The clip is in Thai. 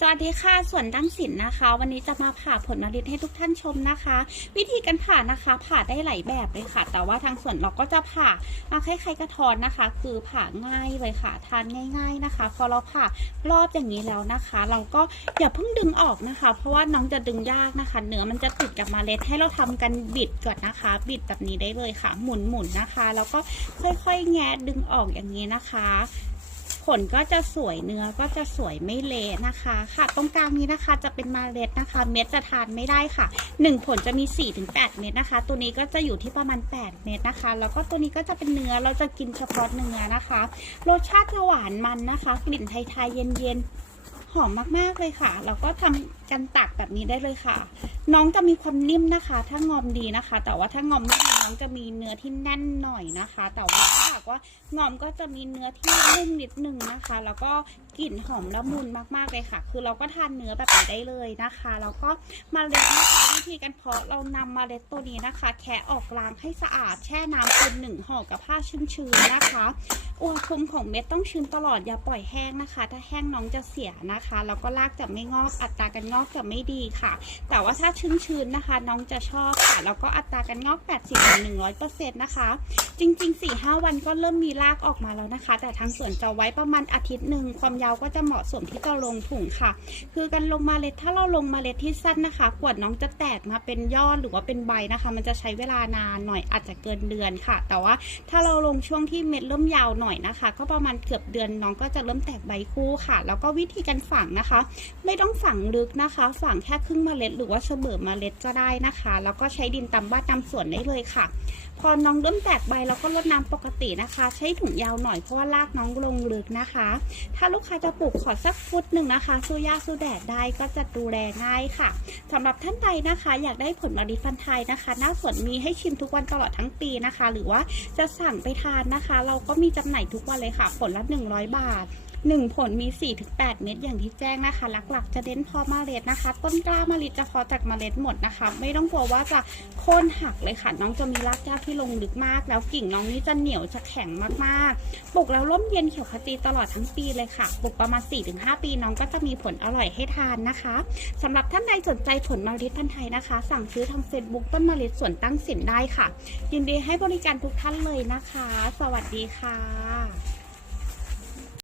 สวัสดีค่ะ ส่วนดั้งสินนะคะ วันนี้จะมาผ่าผลผลิตให้ทุกท่านชมนะคะ วิธีการผ่านะคะ ผ่าได้หลายแบบเลยค่ะ แต่ว่าทางส่วนเราก็จะผ่าอะคล้ายๆกระทอนนะคะ คือผ่าง่ายเลยค่ะ ทานง่าย ๆนะคะ พอเราผ่ารอบอย่างนี้แล้วนะคะ เราก็อย่าเพิ่งดึงออกนะคะ เพราะว่าน้องจะดึงยากนะคะ เนื้อมันจะติดกับมาเมล็ดให้เราทำกันบิดก่อนนะคะ บิดแบบนี้ได้เลยค่ะ หมุนๆนะคะ แล้วก็ค่อยๆ แงะดึงออกอย่างนี้นะคะ ผลก็จะสวยเนื้อก็จะสวยไม่เละนะคะ ค่ะ ตรงกลางนี้นะคะจะเป็นมาเล็ดนะคะ เม็ดจะทานไม่ได้ค่ะ 1 ผลจะมี 4-8 เม็ดนะคะ ตัวนี้ก็จะอยู่ที่ประมาณ 8 เม็ดนะคะ แล้วก็ตัวนี้ก็จะเป็นเนื้อเราจะกินเฉพาะเนื้อนะคะ รสชาติจะหวานมันนะคะ กลิ่นไทยๆเย็นๆหอมมากๆเลยค่ะ แล้วก็ทำกันตักแบบนี้ได้เลยค่ะ น้องจะมีความนิ่มนะคะ ถ้างอมดีนะคะ แต่ว่าถ้างอมไม่ดีน้องจะมีเนื้อที่แน่นหน่อยนะคะ แต่ว่าถ้าหากว่างอมก็จะมีเนื้อที่นุ่มนิดนึงนะคะ แล้วก็กลิ่นหอมละมุนมากๆเลยค่ะ คือเราก็ทานเนื้อแบบนี้ได้เลยนะคะ แล้วก็มาเล็ดนะคะวิธีการเพาะเรานำมาเล็ดตัวนี้นะคะ แคะออกล้างให้สะอาดแช่น้ำคนหนึ่งห่อกับผ้าชื้นๆนะคะอุณหภูมิของเม็ดต้องชื้นตลอดอย่าปล่อยแห้งนะคะ ถ้าแห้งน้องจะเสียนะคะแล้วก็รากจะไม่งอกอัตราการงอกจะไม่ดีค่ะ แต่ว่าถ้าชื้นๆนะคะ น้องจะชอบค่ะ แล้วก็อัตราการงอก 80-100%นะคะ จริง ๆ 4-5 วันก็เริ่มมีรากออกมาแล้วนะคะ แต่ทางสวนจะไว้ประมาณอาทิตย์หนึ่ง ความยาวก็จะเหมาะสมที่จะลงถุงค่ะ คือการลงเมาเล็ดถ้าเราลงเมาเล็ดที่สั้นนะคะ กว่าน้องจะแตกมาเป็นยอดหรือว่าเป็นใบนะคะ มันจะใช้เวลานานหน่อยอาจจะเกินเดือนค่ะ แต่ว่าถ้าเราลงช่วงที่เม็ดเริ่มยาวหน่อยนะคะ ก็ประมาณเกือบเดือนน้องก็จะเริ่มแตกใบคู่ค่ะ แล้วก็วิธีการฝังนะคะ ไม่ต้องฝังลึกนะคะ ฝังแค่ครึ่งเมล็ดหรือว่าเฉเบิมเมล็ดก็ได้นะคะ แล้วก็ใช้ดินตำบ้าตำสวนได้เลยค่ะ พอน้องเริ่มแตกใบเราก็รดน้ำปกตินะคะ ใช้ถุงยาวหน่อยเพราะว่ารากน้องลงลึกนะคะ ถ้าลูกค้าจะปลูกขอสักฟุตหนึ่งนะคะสู้ยาสู้แดดได้ก็จะดูแลง่ายค่ะสำหรับท่านใดนะคะ อยากได้ผลผลิฟันไทยนะคะ หน้าสวนมีให้ชิมทุกวันตลอดทั้งปีนะคะ หรือว่าจะสั่งไปทานนะคะ เราก็มีจำหน่ายทุกวันเลยค่ะผลละ 100 บาท 1 ผลมี 4-8 เม็ดอย่างที่แจ้งนะคะ หลักๆ จะเน้นพอมาเล็ดนะคะ ต้นกล้ามาเล็ดจะพอจากมาเล็ดหมดนะคะ ไม่ต้องกลัวว่าจะโค่นหักเลยค่ะ น้องจะมีรากหญ้าที่ลงลึกมาก แล้วกิ่งน้องนี่จะเหนียวจะแข็งมากๆ ปลูกแล้วร่มเย็นเขียวขจีตลอดทั้งปีเลยค่ะ ปลูกประมาณ 4-5 ปีน้องก็จะมีผลอร่อยให้ทานนะคะสำหรับท่านใดสนใจผลมาเล็ดพันธุ์ไทยนะคะ สั่งซื้อทางเฟซบุ๊กต้นมาเล็ดสวนตั้งสินได้ค่ะ ยินดีให้บริการทุกท่านเลยนะคะ สวัสดีค่ะ